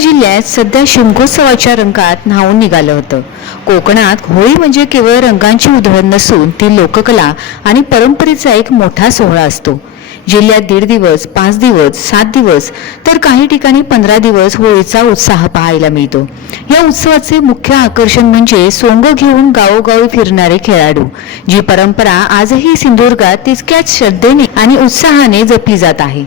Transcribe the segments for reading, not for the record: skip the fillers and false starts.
जिल्ह्यात सध्या शिमगोत्सवाच्या रंगात न्हावून निघालं होतं. कोकणात होळी म्हणजे केवळ रंगांची उधळण नसून ती लोककला आणि परंपरेचा एक मोठा सोहळा असतो. जिल्ह्यात 1.5 दिवस, 5 दिवस, 7 दिवस तर काही ठिकाणी 15 दिवस होळीचा उत्साह पाहायला मिळतो. या उत्सवाचे मुख्य आकर्षण म्हणजे सोंग घेऊन गावोगावी फिरणारे खेळाडू. जी परंपरा आजही सिंधुदुर्गात तितक्याच श्रद्धेने आणि उत्साहाने जपली जात आहे.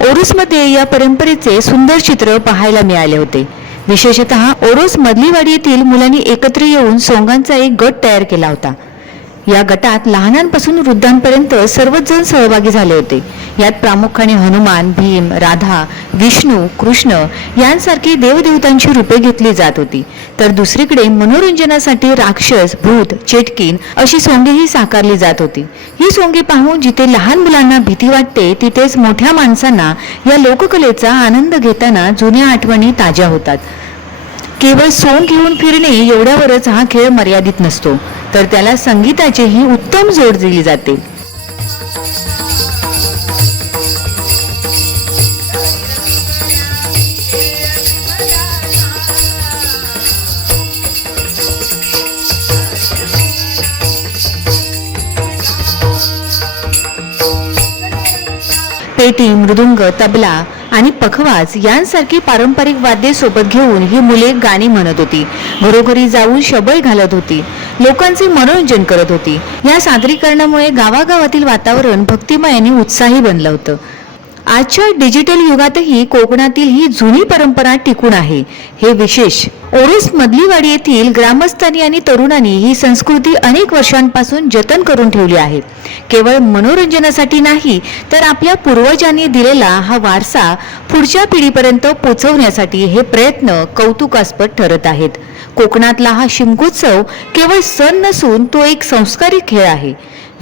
ओरोसमध्ये या परंपरेचे सुंदर चित्र पाहायला मिळाले होते. विशेषतः ओरोस मधलीवाडी येथील मुलांनी एकत्र येऊन सोंगांचा एक गट तयार केला होता. या गटात लहानांपासून वृद्धांपर्यंत सर्वच जण सहभागी झाले होते. यात प्रामुख्याने हनुमान, भीम, राधा, विष्णू, कृष्ण यांसारखी देवदेवतांची रूपे घेतली जात होती. तर दुसरीकडे मनोरंजनासाठी राक्षस, भूत, चेटकीन अशी सोंगेही साकारली जात होती. ही सोंगे पाहून जिथे लहान मुलांना भीती वाटते, तिथेच मोठ्या माणसांना या लोककलेचा आनंद घेताना जुन्या आठवणी ताज्या होतात. केवळ सोंग घेऊन फिरणे एवढ्यावरच हा खेळ मर्यादित नसतो, तर त्याला संगीताचीही उत्तम जोड दिली जाते. पेटी, मृदुंग, तबला आणि पखवाज यांसारखी पारंपरिक वाद्ये सोबत घेऊन ही मुले गाणी म्हणत होती. घरोघरी जाऊन शबय घालत होती. लोकांचे मनोरंजन करत होती. या सादरीकरणामुळे गावागावातील वातावरण भक्तिमय आणि उत्साही बनलं होतं. आजच्या डिजिटल युगातही कोकणातील ही जुनी परंपरा टिकून आहे, हे विशेष. ओरोस मधलीवाडी येथील ग्रामस्थांनी आणि तरुणांनी ही संस्कृती अनेक वर्षांपासून जतन करून ठेवली आहे. केवळ मनोरंजनासाठी नाही, तर आपल्या पूर्वजांनी दिलेला हा वारसा पुढच्या पिढीपर्यंत पोहोचवण्यासाठी हे प्रयत्न कौतुकास्पद ठरत आहेत. कोकणातला हा शिमगोत्सव केवळ सण नसून तो एक संस्कारिक खेळ आहे,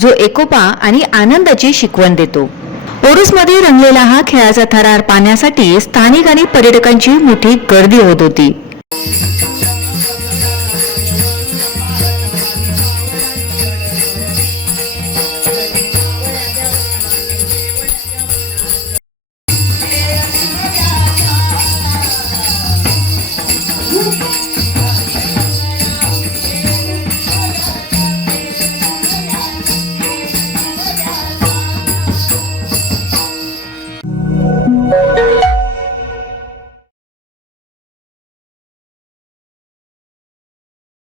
जो एकोपा आणि आनंदाची शिकवण देतो. ओरोसमध्ये रंगलेला हा खेळाचा थरार पाहण्यासाठी स्थानिक आणि पर्यटकांची मोठी गर्दी होत होती.